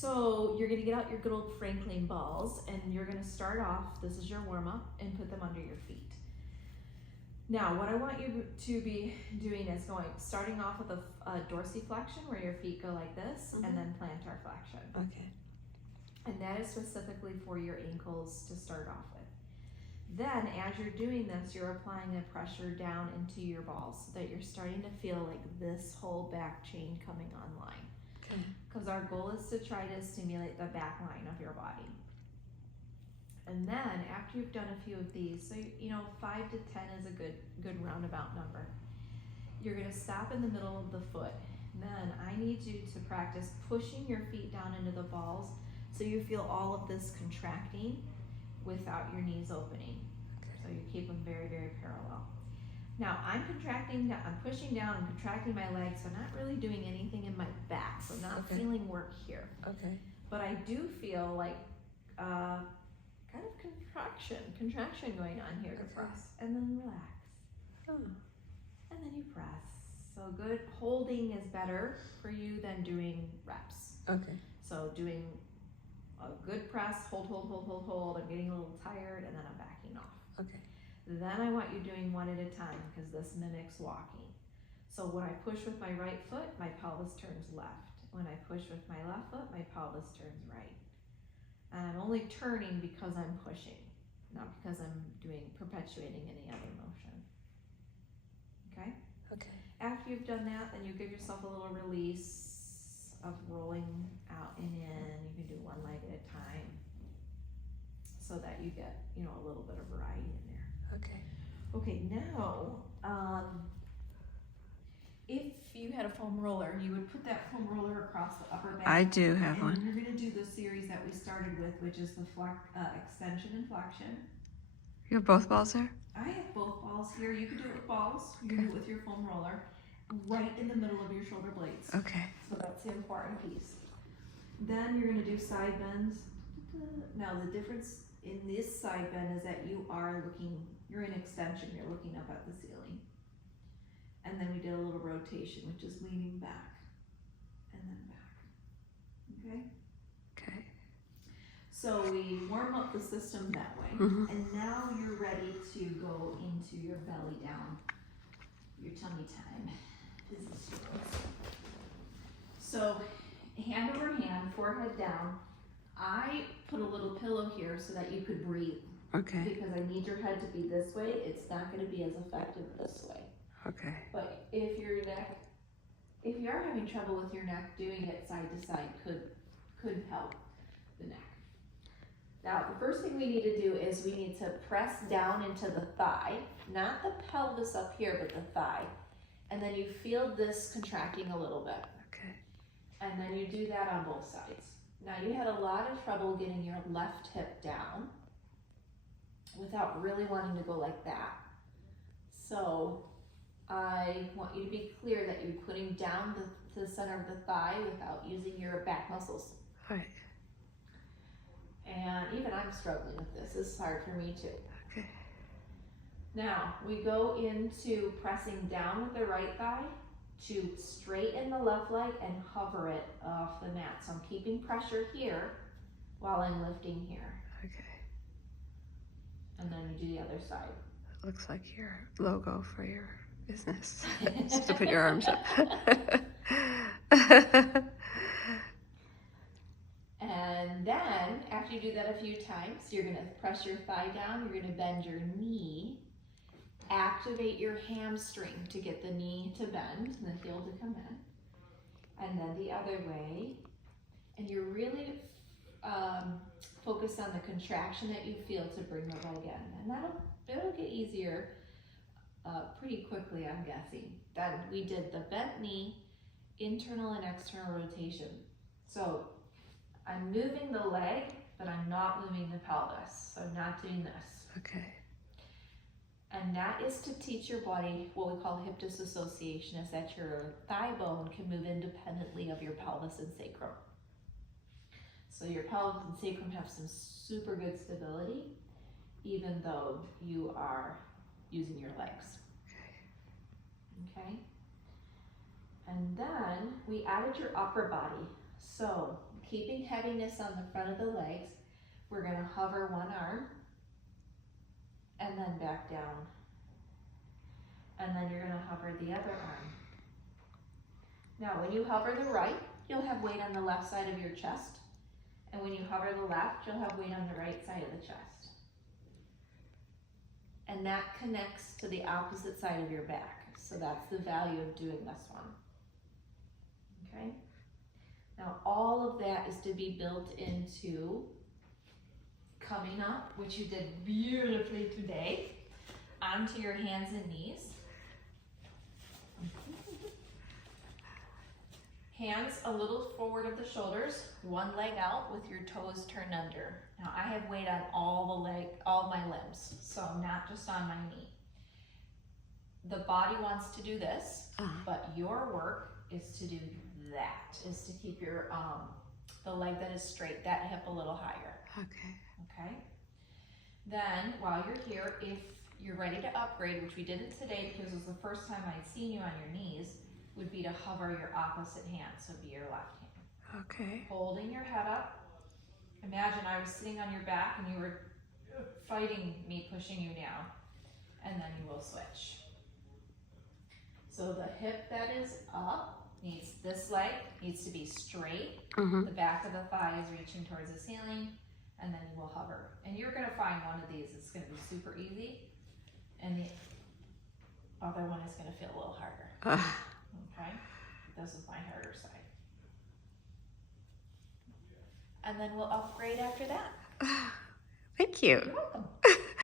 So you're gonna get out your good old Franklin balls and you're gonna start off, this is your warm up, and put them under your feet. Now, what I want you to be doing is starting off with a dorsiflexion where your feet go like this, and then plantar flexion. Okay. And that is specifically for your ankles to start off with. Then, as you're doing this, you're applying a pressure down into your balls so that you're starting to feel like this whole back chain coming online. Okay. Because our goal is to try to stimulate the back line of your body. And then after you've done a few of these, so 5 to 10 is a good roundabout number. You're gonna stop in the middle of the foot. Then I need you to practice pushing your feet down into the balls so you feel all of this contracting without your knees opening. Okay. So you keep them very, very parallel. Now I'm contracting, I'm pushing down, I'm contracting my legs, so I'm not really doing anything in my back, so I'm not feeling work here. Okay. But I do feel like kind of contraction going on here to press, and then relax. And then you press. So good, holding is better for you than doing reps. Okay. So doing a good press, hold, I'm getting a little tired, and then I'm backing off. Okay. Then I want you doing one at a time because this mimics walking. So when I push with my right foot, my pelvis turns left. When I push with my left foot, my pelvis turns right. And I'm only turning because I'm pushing, not because I'm perpetuating any other motion. Okay? Okay. After you've done that, then you give yourself a little release of rolling out and in. You can do one leg at a time so that you get, a little bit of variety in there. Okay. Okay, now, if you had a foam roller, you would put that foam roller across the upper back. I do have and one. You're going to do the series that we started with, which is the extension and flexion. You have both balls there? I have both balls here. You can do it with balls. You can do it with your foam roller, right in the middle of your shoulder blades. Okay. So that's the important piece. Then you're going to do side bends. Now the difference in this side bend is that you're in extension, you're looking up at the ceiling. And then we did a little rotation, which is leaning back and then back. Okay? Okay. So we warm up the system that way. And now you're ready to go into your belly down, your tummy time. So hand over hand, forehead down. I put a little pillow here so that you could breathe. Okay. Because I need your head to be this way. It's not going to be as effective this way. Okay. But if you are having trouble with your neck, doing it side to side could help the neck. Now, the first thing we need to do is we need to press down into the thigh, not the pelvis up here, but the thigh. And then you feel this contracting a little bit. Okay. And then you do that on both sides. Now, you had a lot of trouble getting your left hip down without really wanting to go like that. So I want you to be clear that you're putting down the center of the thigh without using your back muscles. All right. And even I'm struggling with this. This is hard for me too. Okay. Now we go into pressing down with the right thigh to straighten the left leg and hover it off the mat. So I'm keeping pressure here while I'm lifting here. Okay. And then you do the other side. It looks like your logo for your business. Just to put your arms up. And then after you do that a few times, you're going to press your thigh down. You're going to bend your knee. Activate your hamstring to get the knee to bend and the heel to come in. And then the other way. And you're really focused on the contraction that you feel to bring the leg in. And it'll get easier pretty quickly, I'm guessing. Then we did the bent knee, internal and external rotation. So I'm moving the leg, but I'm not moving the pelvis. So I'm not doing this. Okay. And that is to teach your body what we call hip disassociation, is that your thigh bone can move independently of your pelvis and sacrum. So your pelvis and sacrum have some super good stability, even though you are using your legs. Okay? And then we added your upper body. So keeping heaviness on the front of the legs, we're gonna hover one arm and then back down. And then you're gonna hover the other arm. Now, when you hover the right, you'll have weight on the left side of your chest. And when you hover the left, you'll have weight on the right side of the chest. And that connects to the opposite side of your back. So that's the value of doing this one. Okay? Now, all of that is to be built into coming up, which you did beautifully today, onto your hands and knees. Hands a little forward of the shoulders, one leg out with your toes turned under. Now I have weight on all my limbs, so not just on my knee. The body wants to do this, but your work is to do that, is to keep your the leg that is straight, that hip a little higher. Okay. Then while you're here, if you're ready to upgrade, which we didn't today because it was the first time I'd seen you on your knees, would be to hover your opposite hand, so be your left hand. Okay. Holding your head up. Imagine I was sitting on your back and you were fighting me, pushing you down, and then you will switch. So the hip that is up needs, this leg needs to be straight. The back of the thigh is reaching towards the ceiling, and then you will hover. And you're gonna find one of these, it's gonna be super easy, and the other one is gonna feel a little harder. Okay, this is my harder side. And then we'll upgrade after that. Thank you. You're welcome.